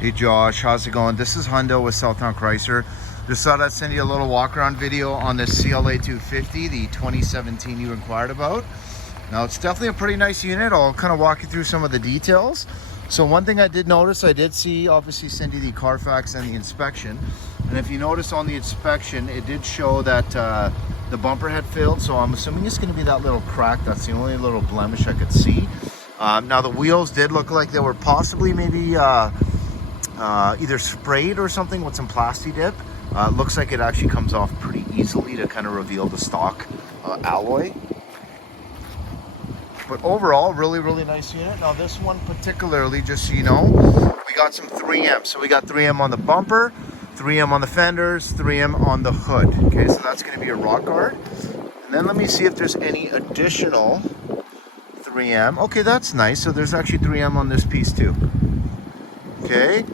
Hey Josh, how's it going? This is Hundo with Southtown Chrysler. Just thought I'd send you a little walk around video on this CLA250, the 2017 you inquired about. Now it's definitely a pretty nice unit. I'll kind of walk you through some of the details. So one thing I did notice, I did see, obviously send you the Carfax and the inspection. And if you notice on the inspection, it did show that the bumper had failed. So I'm assuming it's going to be that little crack. That's the only little blemish I could see. Now the wheels did look like they were possibly maybe either sprayed or something with some plasti dip. Looks like it actually comes off pretty easily to kind of reveal the stock alloy. But overall, really nice unit. Now this one particularly, just so you know, we got some 3M. So we got 3M on the bumper, 3M on the fenders, 3M on the hood. Okay, so that's going to be a rock guard. And then let me see if there's any additional 3M. Okay, that's nice. So there's actually 3M on this piece too. Okay.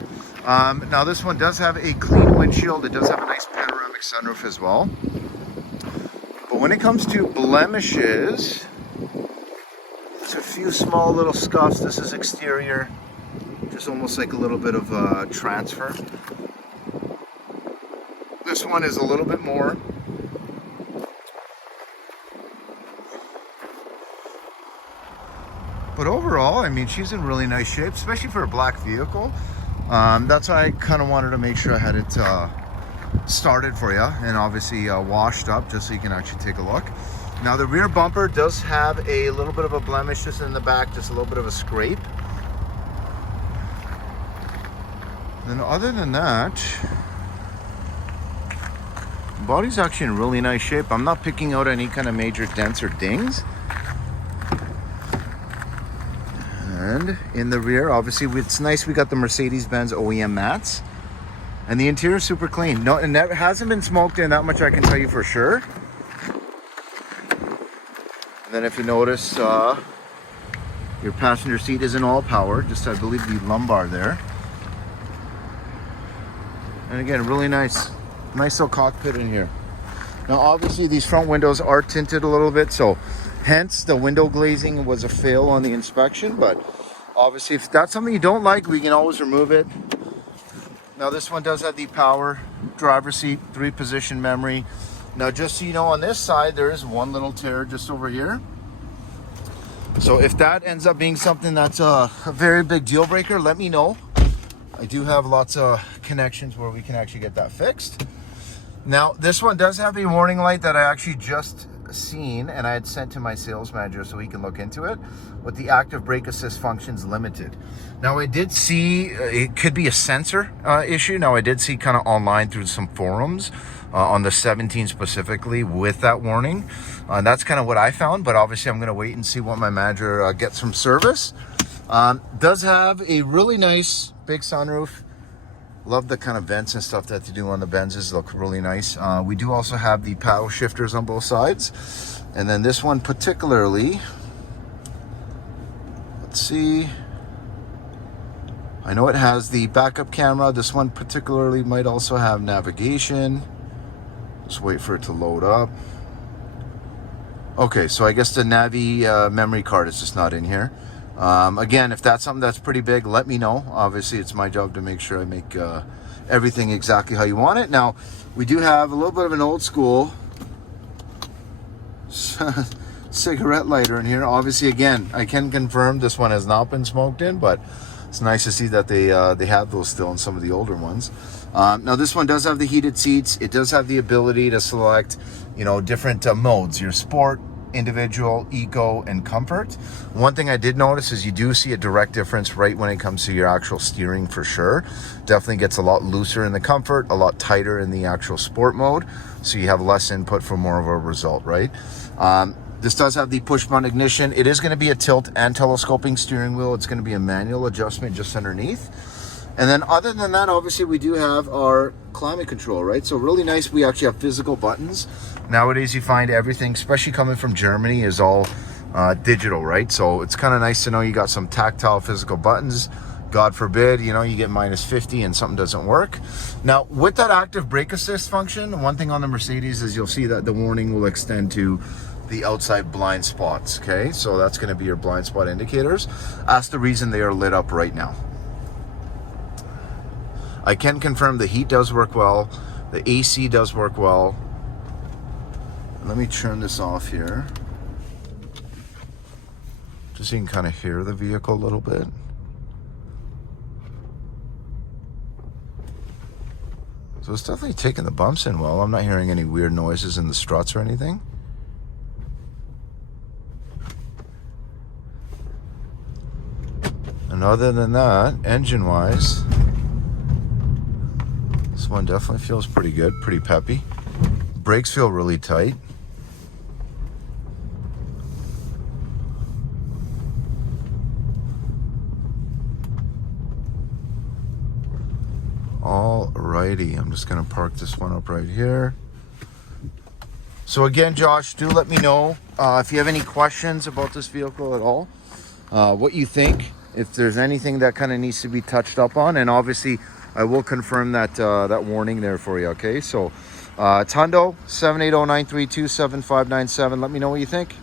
Now this one does have a clean windshield. It does have a nice panoramic sunroof as well. But when it comes to blemishes, there's a few small little scuffs. This is exterior, just almost like a little bit of transfer. This one is a little bit more. But overall, I mean, she's in really nice shape, especially for a black vehicle. That's why I kind of wanted to make sure I had it started for you and obviously washed up just so you can actually take a look. Now the rear bumper does have a little bit of a blemish just in the back, just a little bit of a scrape. And other than that, the body's actually in really nice shape. I'm not picking out any kind of major dents or dings. And in the rear, obviously, it's nice we got the Mercedes-Benz OEM mats. And the interior is super clean. No, and that hasn't been smoked in, that much I can tell you for sure. And then if you notice, your passenger seat isn't all power, just I believe the lumbar there. And again, really nice little cockpit in here. Now obviously these front windows are tinted a little bit, so hence the window glazing was a fail on the inspection, but obviously if that's something you don't like, we can always remove it. Now this one does have the power driver's seat, 3-position memory. Now just so you know, on this side there is one little tear just over here. So if that ends up being something that's a very big deal breaker, let me know. I do have lots of connections where we can actually get that fixed. Now this one does have a warning light that I actually just seen and I had sent to my sales manager so he can look into it, with the active brake assist functions limited. Now I did see it could be a sensor issue. Now I did see kind of online through some forums on the 17 specifically with that warning. That's kind of what I found, but obviously I'm going to wait and see what my manager gets from service. Does have a really nice big sunroof. Love the kind of vents and stuff that they do on the Benzes, look really nice. We do also have the paddle shifters on both sides. And then this one particularly, let's see. I know it has the backup camera. This one particularly might also have navigation. Just wait for it to load up. Okay, so I guess the Navi memory card is just not in here. Again, if that's something that's pretty big, let me know. Obviously, it's my job to make sure I make everything exactly how you want it. Now, we do have a little bit of an old school cigarette lighter in here. Obviously, again, I can confirm this one has not been smoked in, but it's nice to see that they have those still in some of the older ones. Now, this one does have the heated seats. It does have the ability to select, different modes, your sport, individual, eco, and comfort. One thing I did notice is you do see a direct difference right when it comes to your actual steering for sure. Definitely gets a lot looser in the comfort, a lot tighter in the actual sport mode, so you have less input for more of a result, right? This does have the push button ignition. It is going to be a tilt and telescoping steering wheel. It's going to be a manual adjustment just underneath. And then other than that, obviously we do have our climate control, right? So really nice, we actually have physical buttons. Nowadays you find everything, especially coming from Germany, is all digital, right? So it's kind of nice to know you got some tactile physical buttons. God forbid, you get -50 and something doesn't work. Now with that active brake assist function, one thing on the Mercedes is you'll see that the warning will extend to the outside blind spots, okay? So that's going to be your blind spot indicators. That's the reason they are lit up right now. I can confirm the heat does work well. The AC does work well. Let me turn this off here, just so you can kind of hear the vehicle a little bit. So it's definitely taking the bumps in well. I'm not hearing any weird noises in the struts or anything. And other than that, engine-wise, this one definitely feels pretty good, pretty peppy. Brakes feel really tight. Alrighty, I'm just gonna park this one up right here. So again, Josh, do let me know if you have any questions about this vehicle at all, what you think, if there's anything that kind of needs to be touched up on, and obviously I will confirm that that warning there for you. Okay, so it's Hundo 780-932-7597. Let me know what you think.